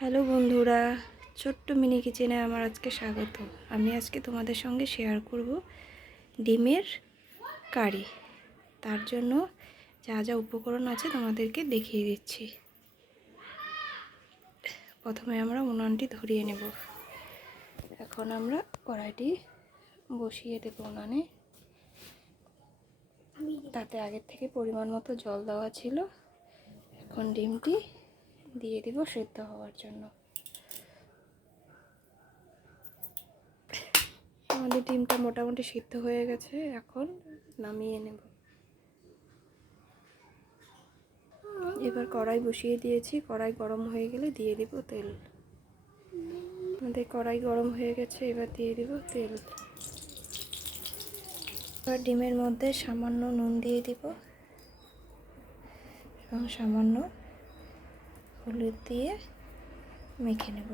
Hello বন্ধুরা, ছোট্ট mini কিচেনে আমার আজকে স্বাগত। আমি আজকে তোমাদের সঙ্গে শেয়ার করব ডিমের কারি। তার জন্য যা যা উপকরণ আছে তোমাদেরকে দেখিয়ে দিচ্ছি। প্রথমে আমরা উনানটি ধরিয়ে নেব। এখন আমরা কড়াইটি বসিয়ে দেব উনানে। তাতে আগের থেকে পরিমাণ মতো জল দেওয়া ছিল। এখন ডিমটি দিয়ে দেব সেদ্ধ হওয়ার জন্য। আমাদের ডিমটা মোটামুটি সিদ্ধ হয়ে গেছে, এখন নামিয়ে নেব। এবার কড়াই বসিয়ে দিয়েছি, কড়াই গরম হয়ে গেলে দিয়ে দিব তেল। আমাদের কড়াই গরম হয়ে গেছে, এবার দিয়ে দিব তেল। এবার ডিমের মধ্যে সামান্য নুন দিয়ে দিব এবং সামান্য হলুদ দিয়ে মেখে নেব।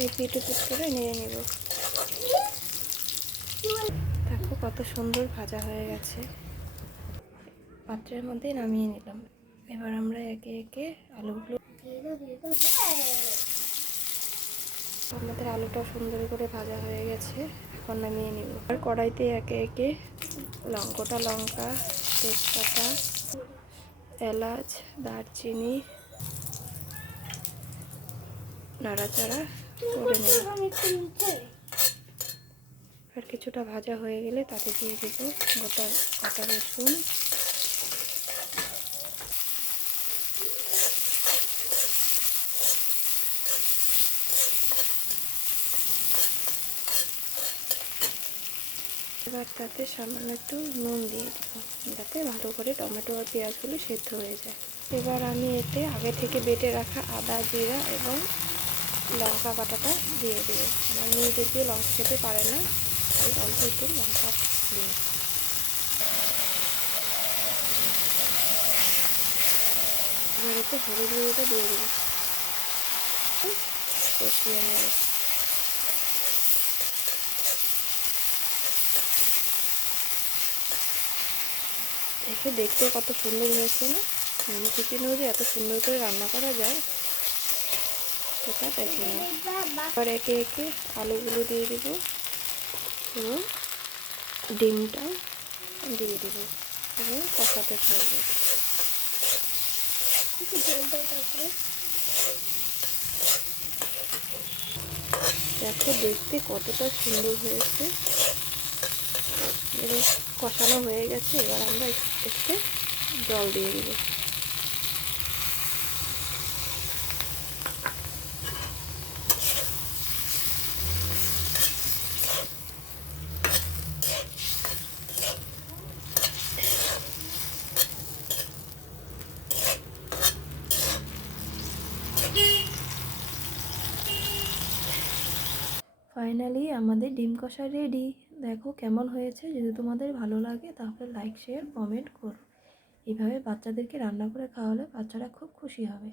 এই পিঠে পিঠ করে নিয়ে নেব। দেখো কত সুন্দর ভাজা হয়ে গেছে। পাত্রের মধ্যে নামিয়ে নিলাম। এবার আমরা একে একে আলুগুলো, আমাদের আলুটা সুন্দর করে ভাজা হয়ে গেছে, এখন নামিয়ে নিব। আর কড়াইতে একে একে গোটা লঙ্কা, তেজপাতা, এলাচ, দারচিনি নাড়াচাড়া করে নেব। আর কিছুটা ভাজা হয়ে গেলে তাতে দিয়ে দেব গোটা কাঁচা রসুন, এবার তাতে সামান্য একটু নুন দিয়ে দেব, যাতে ভালো করে টমেটো আর পেঁয়াজগুলো সেদ্ধ হয়ে যায়। এবার আমি এতে আগে থেকে বেটে রাখা আদা, জিরা এবং লঙ্কা বাটাটা দিয়ে দেব। আমার মেয়ে যদিও লঙ্কা খেতে পারে না, তাই অল্প একটু লঙ্কা দিয়ে। এবার এতে হলুদ গুঁড়োটা দিয়ে দেব, কষিয়ে নেব। দেখতে কত সুন্দর হয়েছে না? মিনি কিচেনেও যে এত সুন্দর করে রান্না করা যায় সেটা দেখে না। এবার একে একে আলুগুলো দিয়ে দেবো এবং ডিমটাও দিয়ে দেবো এবং কষাতে থাকবে। দেখো দেখতে কতটা সুন্দর হয়েছে। এবার কষানো হয়ে গেছে, এবার আমরা একটু জল দিয়ে দেবো। ফাইনালি আমাদের ডিম কষা রেডি। দেখো কেমন হয়েছে। যদি তোমাদের ভালো লাগে তাহলে লাইক, শেয়ার, কমেন্ট করো। এইভাবে বাচ্চাদেরকে রান্না করে খাওয়ালে বাচ্চারা খুব খুশি হবে।